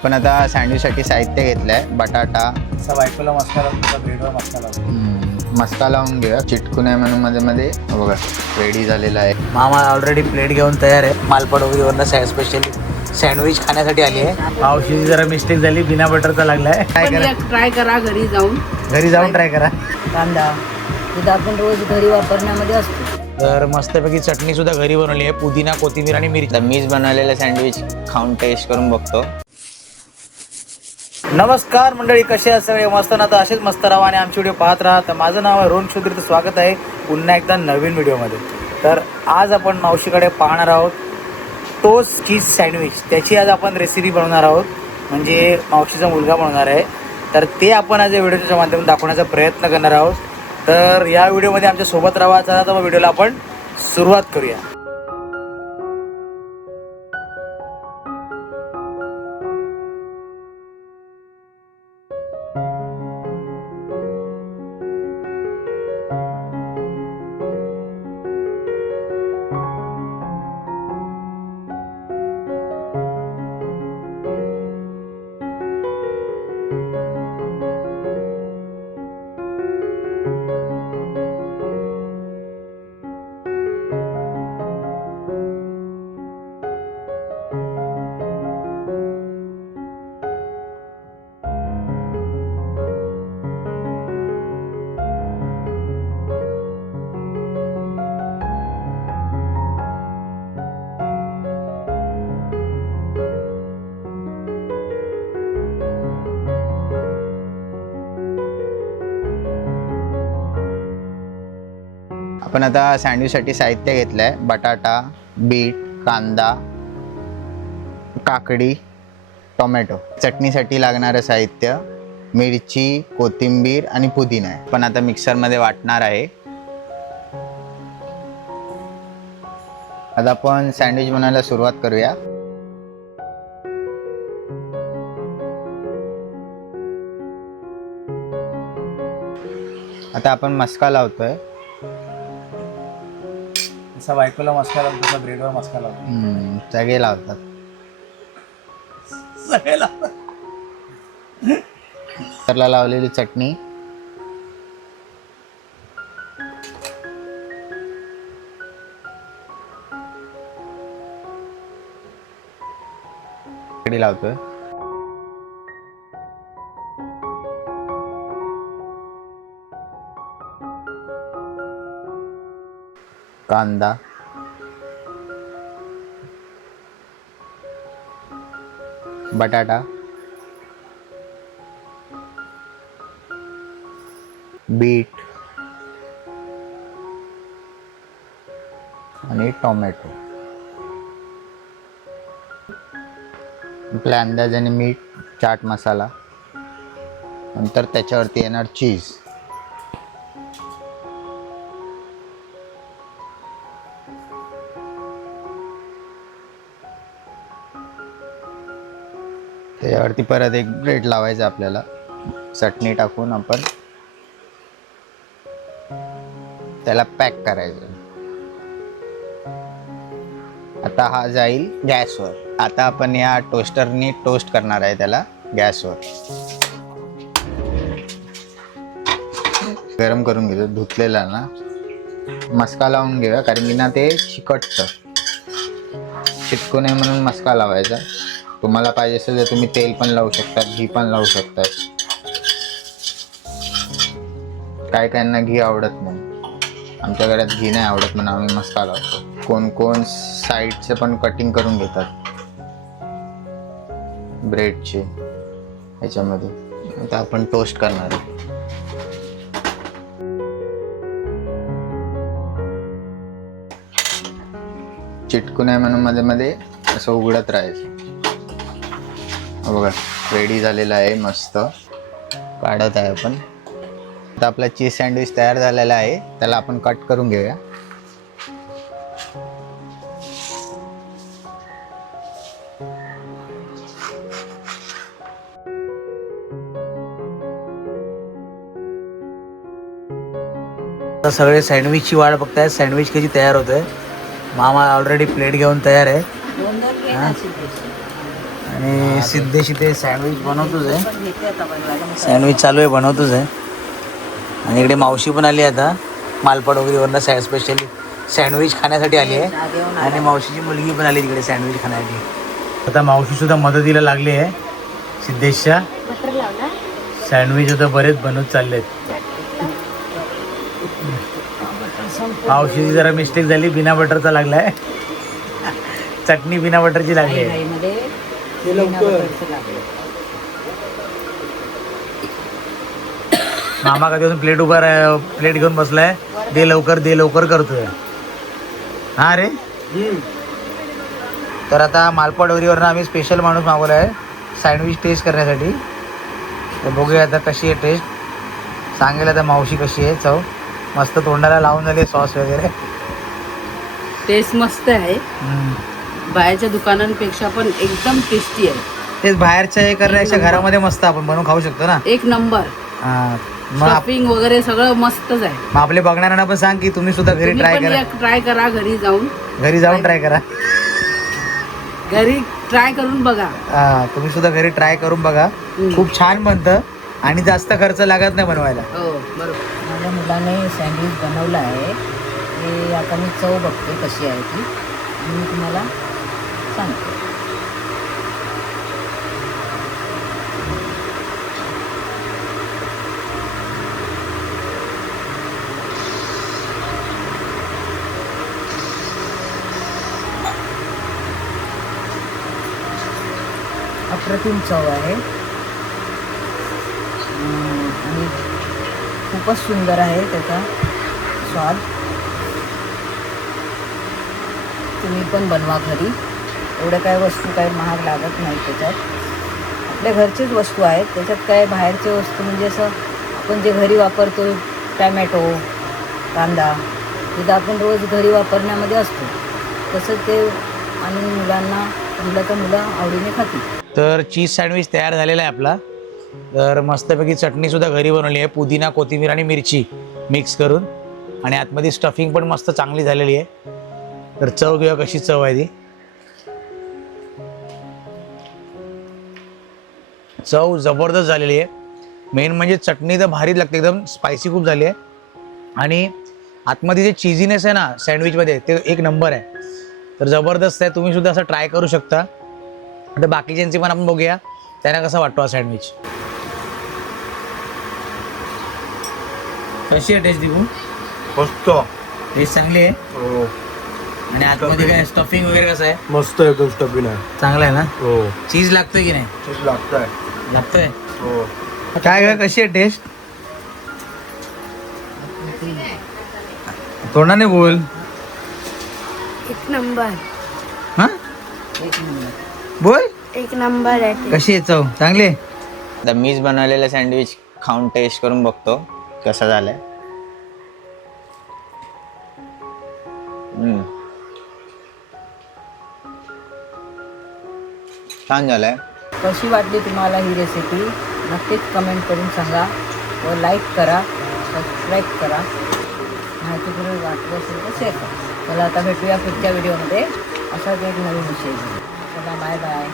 आपण आता सँडविचसाठी साहित्य घेतलं आहे. बटाटा, बायकोला मस्का लावून ब्रेडवर मस्का लावून मस्का लावून घेऊया, चिटकू नये म्हणून मध्ये मध्ये बघा रेडी झालेला आहे. मामा ऑलरेडी प्लेट घेऊन तयार आहे. मालपड वगैरेवरनं स्पेशली सँडविच खाण्यासाठी आली आहे. पावशीची जरा मिस्टेक झाली, बिना बटरचा लागलाय. ट्राय करा घरी जाऊन ट्राय करा. कांदा तिथं आपण रोज घरी वापरण्यामध्ये असतो. तर मस्तपैकी चटणी सुद्धा घरी बनवली आहे, पुदिना, कोथिंबीर आणि मिरची. तर मीच बनवलेलं सँडविच खाऊन टेस्ट करून बघतो. नमस्कार मंडळी, कसे आहात सगळे? मस्त ना? तर असेच मस्त राहा आणि आमचे व्हिडिओ पाहत राहा. तर माझं नाव आहे रोहन चौधरी, तर स्वागत आहे पुन्हा एकदा नवीन व्हिडिओमध्ये. तर आज आपण मावशीकडे पाहणार आहोत टोस्ट चीज सँडविच. त्याची आज आपण रेसिपी बनवणार आहोत, म्हणजे मावशीचा मुलगा बनवणार आहे. तर ते आपण आज या व्हिडिओच्या माध्यमातून दाखवण्याचा प्रयत्न करणार आहोत. तर या व्हिडिओमध्ये आमच्या सोबत राहा. चला तर व्हिडिओला आपण सुरुवात करूया. आपण आता सँडविचसाठी साहित्य घेतलं आहे. बटाटा, बीट, कांदा, काकडी, टोमॅटो. चटणीसाठी लागणारं साहित्य मिरची, कोथिंबीर आणि पुदिना आहे. पण आता मिक्सरमध्ये वाटणार आहे. आता आपण सँडविच बनवायला सुरुवात करूया. आता आपण मस्का लावतोय. जसा बायकोला मस्का लावतो तसा ब्रेडवर मस्का लावतो. सगळे लावतात. तरला लावलेली चटणी, कढी लावतोय. कांदा, बटाटा, बीट आणि टोमॅटो. आपल्या अंदाजाने मीठ, चाट मसाला, नंतर त्याच्यावरती येणार चीज. त्याच्यावरती परत एक ब्रेड लावायचं आपल्याला. चटणी टाकून आपण त्याला पॅक करायचं. आता हा जाईल गॅसवर. आता आपण या टोस्टरनी टोस्ट करणार आहे त्याला गॅसवर. गरम करून घेतो धुतलेला ना. मस्का लावून घेऊया, कारण की ना ते चिकटतं. चिटकू नये म्हणून मस्का लावायचा. तुम्हाला पाहिजे असेल तर तुम्ही तेल पण लावू शकता, घी पण लावू शकता. काय काहींना घी आवडत नाही. आमच्या घरात घी नाही आवडत म्हणून आम्ही मस्का लावतो. कोण कोण साईडचे पण कटिंग करून घेतात ब्रेडचे ह्याच्यामध्ये. आता आपण टोस्ट करणार आहे. चिटकू नये म्हणून मध्ये मध्ये असं उघडत राहायचं. बघा रेडी झालेला आहे, मस्त काढत आहे आपण. आता आपला चीज सँडविच तयार झालेला आहे. त्याला आपण कट करून घेऊया. आता सगळे सँडविचची वाट बघताय. सँडविच कशी तयार होत आहे. मामा ऑलरेडी प्लेट घेऊन तयार आहे. आणि सिद्धेश इथे सँडविच बनवतोच आहे. पण घेते आता बनवायला. सँडविच चालू आहे, बनवतोच आहे. आणि इकडे मावशी पण आली आता मालपाड वगैरेवरनं स्पेशली सँडविच खाण्यासाठी आली आहे. आणि मावशीची मुलगी पण आली तिकडे सँडविच खाण्यासाठी. आता मावशी सुद्धा मदतीला लागली आहे सिद्धेशच्या. सँडविच आता बरेच बनवत चाललेत. मावशीची जरा मिस्टेक झाली, बिना बटरचा लागलाय. चटणी बिना बटरची लागली आहे. घाईमध्ये बिना बटरचं लागलं. मामा कधी प्लेट उभा प्लेट घेऊन बसलाय. दे लवकर करतोय. हा रे. तर आता मालपाड वगैरेवरनं आम्ही स्पेशल माणूस मागवला आहे सँडविच टेस्ट करण्यासाठी. तर बघूया आता कशी आहे टेस्ट. सांगेल आता मावशी कशी आहे चव. मस्त तोंडाला लावून झाली सॉस वगैरे. टेस्ट मस्त आहे. बाहेरच्या दुकानांपेक्षा पण एकदम टेस्टी आहे. तेच बाहेरच्या हे करण्यापेक्षा घरामध्ये मस्त आपण बनवून खाऊ शकतो ना. एक नंबर. हा मग शॉपिंग वगैरे सगळं मस्तच आहे. मग आपल्या बघणाऱ्यांना पण सांग की तुम्ही सुद्धा घरी ट्राय करा. ट्राय करा घरी जाऊन. ट्राय करा. घरी ट्राय करून बघा. हा तुम्ही सुद्धा घरी ट्राय करून बघा. खूप छान बनतं आणि जास्त खर्च लागत नाही बनवायला. हो बरोबर. माझ्या मुलाने सँडविच बनवलं आहे. ते आता मी चव बघते कशी आहे ती आणि मी तुम्हाला सांगते. अप्रतिम चव आहे आणि खूपच सुंदर आहे त्याचा स्वाद. तुम्ही पण बनवा घरी. एवढ्या काय वस्तू काही महाग लागत नाही त्याच्यात. आपल्या घरचीच वस्तू आहेत त्याच्यात. काय बाहेरच्या वस्तू म्हणजे असं आपण जे घरी वापरतो टॅमॅटो कांदा हे तर आपण रोज घरी वापरण्यामध्ये असतो. तसं ते आणून मुलांना दिलं तर मुलं आवडीने खातील. तर चीज सँडविच तयार झालेला आहे आपला. तर मस्तपैकी चटणीसुद्धा घरी बनवली आहे. पुदिना कोथिंबीर आणि मिरची मिक्स करून. आणि आतमध्ये स्टफिंग पण मस्त चांगली झालेली आहे. तर चव घेऊया कशी चव आहे ती. चव जबरदस्त झालेली आहे. मेन म्हणजे चटणी तर भारीच लागते. एकदम स्पायसी खूप झाली आहे. आणि आतमध्ये जे चीझीनेस आहे ना सँडविचमध्ये ते एक नंबर आहे. तर जबरदस्त आहे. तुम्ही सुद्धा असं ट्राय करू शकता. आता बाकीच्यांची पण आपण बघूया त्यांना कसा वाटतो हा सँडविच. कशी आहे टेस्ट दिपू? मस्त. टेस्ट चांगली आहे. हो आणि आतमध्ये काय स्टफिंग वगैरे कसं आहे? मस्त एकदम स्टफिंग आहे. चांगला आहे ना. हो चीज लागतोय की नाही? चीज लागतंय. लागतोय. हो काय काय कशी आहे टेस्ट? तोंडाने बोल. एक नंबर. हा एक नंबर. बोल. एक नंबर आहे. कशी आहे चव? चांगली आहे. आता मीच बनवलेलं सँडविच खाऊन टेस्ट करून बघतो कसं झालंय. छान झालंय. कशी वाटली तुम्हाला ही रेसिपी नक्कीच कमेंट करून सांगा व लाईक करा सबस्क्राईब करा. माहितीपूर्वक वाटलं असेल तर शेअर करा. चला आता भेटूया पुढच्या व्हिडिओमध्ये असाच एक नवीन विषय. चला बाय बाय.